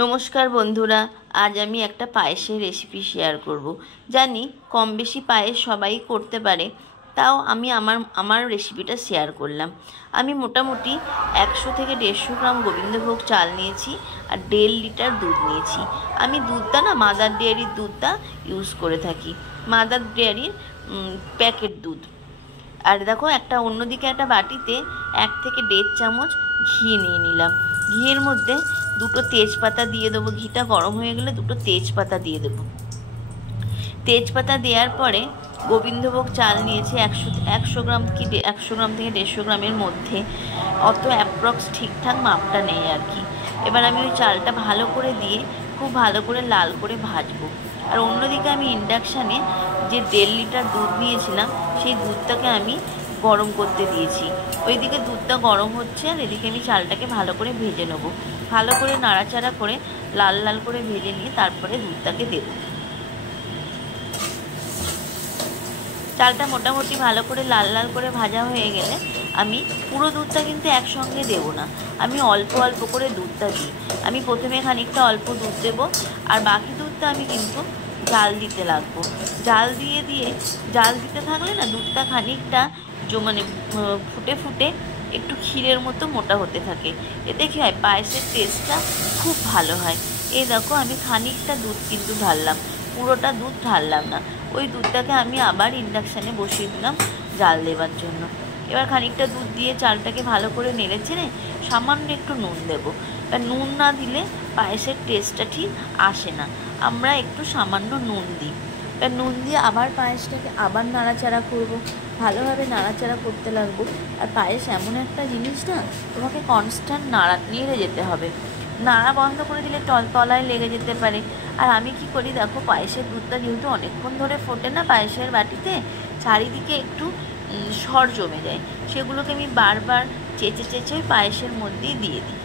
নমস্কার বন্ধুরা, আজ আমি একটা পায়েসের রেসিপি শেয়ার করব। জানি কম বেশি পায়েস সবাই করতে পারে, তাও আমি আমার রেসিপিটা শেয়ার করলাম। আমি মোটামুটি 100 থেকে 150 গ্রাম গোবিন্দভোগ চাল নিয়েছি আর 1.5 লিটার দুধ নিয়েছি। আমি দুধটা না মাদার ডেয়ারির দুধটা ইউজ করে থাকি, মাদার ডেয়ারির প্যাকেট দুধ। আর দেখো, অন্যদিকে একটা বাটিতে 1 থেকে 1.5 চামচ ঘি নিয়ে নিলাম। ঘিয়ের মধ্যে 2টো তেজপাতা দিয়ে দেবো। ঘিটা গরম হয়ে গেলে 2টো তেজপাতা দিয়ে দেবো। তেজপাতা দেওয়ার পরে গোবিন্দভোগ চাল নিয়েছি 100 গ্রাম কি 100 গ্রাম থেকে 150 গ্রামের মধ্যে, অত অ্যাপ্রক্স ঠিকঠাক মাপটা নেই আর কি। এবার আমি ওই চালটা ভালো করে দিয়ে খুব ভালো করে লাল করে ভাজবো। আর অন্যদিকে আমি ইন্ডাকশানে যে 1.5 লিটার দুধ নিয়েছিলাম সেই দুধটাকে আমি গরম করতে দিয়েছি। ওইদিকে দুধটা গরম হচ্ছে আর এদিকে আমি চালটাকে ভালো করে ভেজে নেব। ভালো করে নাড়াচাড়া করে লাল লাল করে ভেজে নিয়ে তারপরে দুধটাকে দেব। চালটা মোটামুটি ভালো করে লাল লাল করে ভাজা হয়ে গেলে আমি পুরো দুধটা কিন্তু একসঙ্গে দেব না, আমি অল্প অল্প করে দুধটা দিই। আমি প্রথমে খানিকটা অল্প দুধ দেবো আর বাকি দুধটা আমি কিন্তু জাল দিতে লাগবো। জাল দিতে থাকলে না দুধটা খানিকটা মানে ফুটে ফুটে একটু ক্ষীরের মতো মোটা হতে থাকে। এতে কী হয়, পায়েসের টেস্টটা খুব ভালো হয়। এই দেখো, আমি খানিকটা দুধ কিন্তু ঢাললাম, পুরোটা দুধ ঢাললাম না। ওই দুধটাকে আমি আবার ইন্ডাকশানে বসিয়ে দিলাম জাল দেবার জন্য। এবার খানিকটা দুধ দিয়ে চালটাকে ভালো করে নেড়ে চেড়ে সামান্য একটু নুন দেবো। নুন না দিলে পায়েসের টেস্টটা ঠিক আসে না, আমরা একটু সামান্য নুন দিই। নুন দিয়ে আবার পায়েসটাকে আবার নাড়াচাড়া করব, ভালোভাবে নাড়াচাড়া করতে লাগবো। আর পায়েস এমন একটা জিনিস না, তোমাকে কনস্ট্যান্ট নেড়ে যেতে হবে। নাড়া বন্ধ করে দিলে তলায় লেগে যেতে পারে। আর আমি কি করি দেখো, পায়েসের দুধটা যেহেতু অনেকক্ষণ ধরে ফোটে না পায়েসের বাটিতে, চারিদিকে একটু সর জমে যায়, সেগুলোকে আমি বারবার চেঁচে পায়েসের মধ্যেই দিয়ে দিই।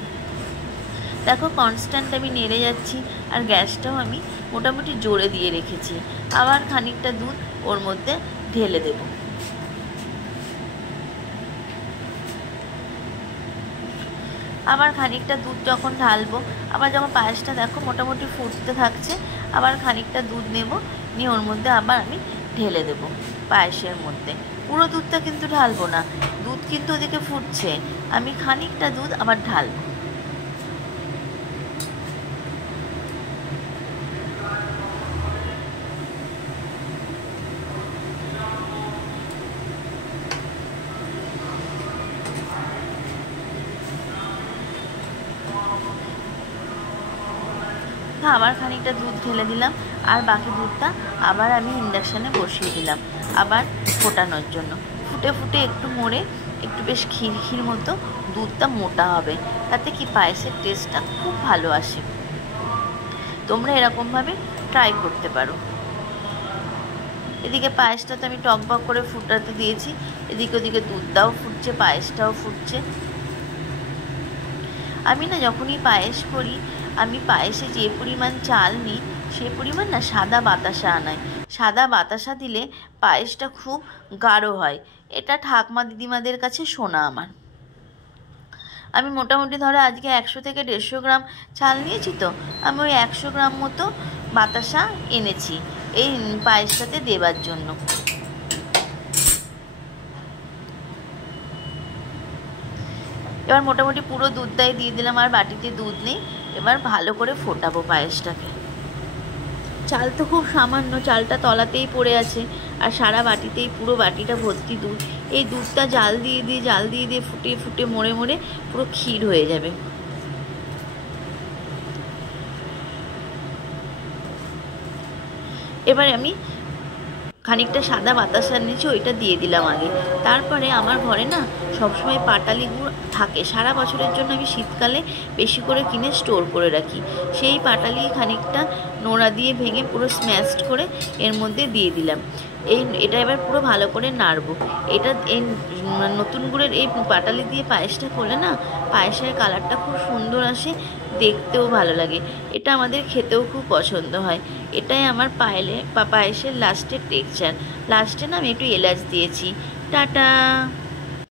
দেখো, কনস্ট্যান্ট আমি নেড়ে যাচ্ছি আর গ্যাসটাও আমি মোটামুটি জোরে দিয়ে রেখেছি। আবার খানিকটা দুধ ওর মধ্যে ঢেলে দেব। আবার খানিকটা দুধ যখন ঢালবো, আবার যখন পায়েসটা দেখো মোটামুটি ফুটতে থাকছে, আবার খানিকটা দুধ নেব, নিয়ে ওর মধ্যে আবার আমি ঢেলে দেব পায়েসের মধ্যে। পুরো দুধটা কিন্তু ঢালবো না, দুধ কিন্তু ওদিকে ফুটছে, আমি খানিকটা দুধ আবার ঢালবো। আবার খানিকটা দুধ ঢেলে দিলাম আর বাকি দুধটা আবার আমি ইন্ডাকশানে বসিয়ে দিলাম আবার ফোটানোর জন্য। ফুটে ফুটে একটু মরে একটু বেশ ক্ষীর মতো দুধটা মোটা হবে, তাতে কি পায়েসের টেস্টটা খুব ভালো আসে। তোমরা এরকমভাবে ট্রাই করতে পারো। এদিকে পায়েসটা তো আমি টকবক করে ফুটাতে দিয়েছি, এদিকে ওদিকে দুধটাও ফুটছে, পায়েসটাও ফুটছে। আমি না যখনই পায়েস করি, আমি পায়েসে যে পরিমাণ চাল নিই সে পরিমাণ না সাদা বাতাসা আনাই। সাদা বাতাসা দিলে পায়েসটা খুব গাঢ় হয়, এটা ঠাকমা দিদিমাদের কাছে শোনা আমার। আমি মোটামুটি ধরো আজকে 100 থেকে 150 গ্রাম চাল নিয়েছি, তো আমি ওই 100 গ্রাম মতো বাতাসা এনেছি এই পায়েসটাতে দেবার জন্য। এবার মোটামুটি পুরো দুধটাই দিয়ে দিলাম, আর বাটিতে দুধ নেই। এবার ভালো করে ফোটাবো পায়েসটাকে। চাল তো খুব সামান্য, চালটা তলাতেই পড়ে আছে আর সারা বাটিতেই পুরো বাটিটা ভর্তি দুধ। এই দুধটা জাল দিয়ে ফুটে ফুটে মরে পুরো ক্ষীর হয়ে যাবে। এবার আমি খানিকটা সাদা বাতাসা নিয়েছি, ওইটা দিয়ে দিলাম আগে। তারপরে আমার ঘরে না সবসময় পাটালি গুড় থাকে, সারা বছরের জন্য আমি শীতকালে বেশি করে কিনে স্টোর করে রাখি। সেই পাটালি খানিকটা নোড়া দিয়ে ভেঙে পুরো স্ম্যাশড করে এর মধ্যে দিয়ে দিলাম। এটা এবার পুরো ভালো করে নাড়বো। এই নতুন গুড়ের এই পাটালি দিয়ে পায়েসটা করলে না পায়েসের কালারটা খুব সুন্দর আসে, দেখতেও ভালো লাগে, এটা আমাদের খেতেও খুব পছন্দ হয়। এটাই আমার পায়েসের লাস্টের টেক্সচার। লাস্টে না আমি একটু এলাচ দিয়েছি। টাটা।